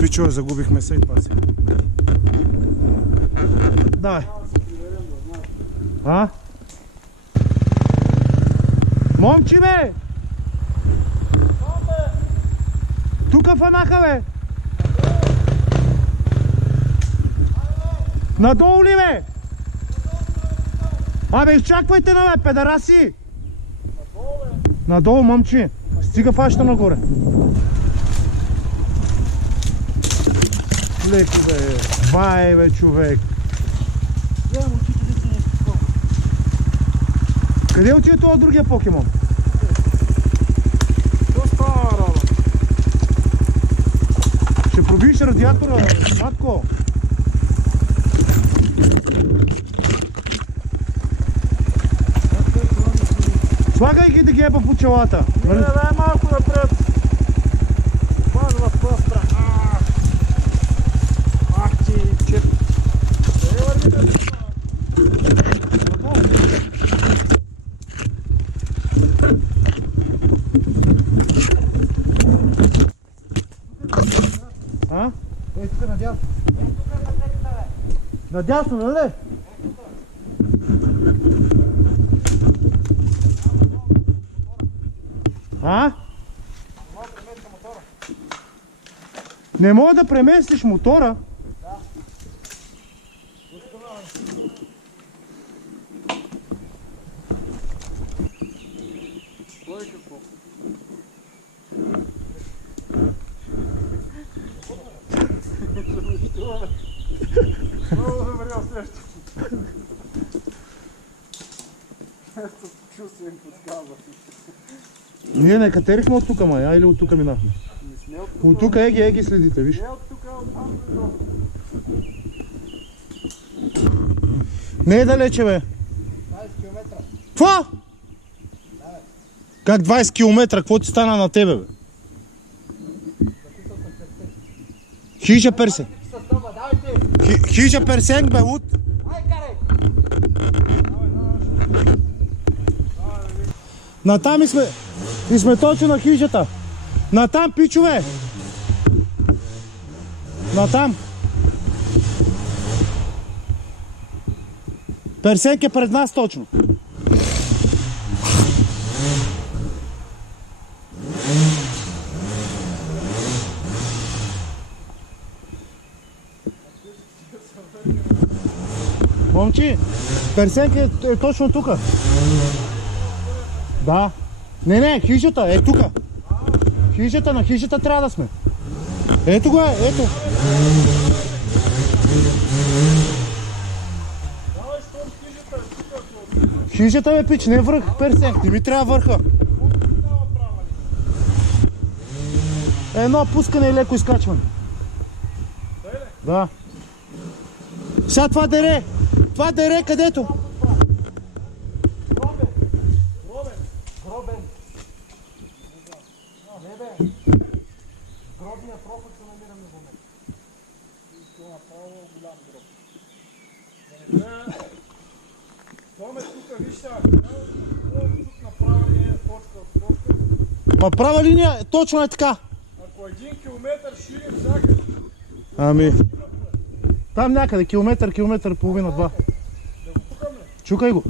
Пичове, загубихме се и паси. Давай. А? Момчи, бе! Тука фанаха, бе! Надолу ли, бе? Абе, изчаквайте на, бе, педараси! Надолу, момчи! Стига фаща нагоре. Леко, бе! Бай, бе, човек! Къде отиде това другия покемон? Ще пробиеш радиатора, бе, матко! Слагай ги да ги еба по челата! Не, дай малко напред! Мазва простра! Ах ти, чеп! А? Ей, тук надясно. Надясно, нали? А? Не мога да преместиш мотора? Да. Кой какво? Много добре усещам. Ето чувствам подсказва. Ние не катерихме от тука, май, или от тука минахме? От тука еги следите, виж. Не от тука, от там до. Не е далече, бе. 20 км. Какво? Как 20 км? Какво ти стана на тебе, бе? Хижа персе. Хижа персенг, бе, луд. Натам и сме точно на хижата. Натам, пичове! Натам! Персенк е пред нас точно. Момчи, персенк е точно тука. Да. Не, хижата е тука. Хижата, на хижата трябва да сме. Ето го е, ето. Хижата бе, пич, не върх, персенк, не ми трябва върха. Едно пускане и леко изкачване. Да. Сега това дере където? Гробния проход се намираме в момента. Това е направо голям гроб. Томе тук, вижте, тук направа линия е точка от точка. Ма права линия, точно е така. Ако 1 километър ширим всякъде. Ами. Там някъде, километър, половина, два. Да го пукам ли? Чукай го.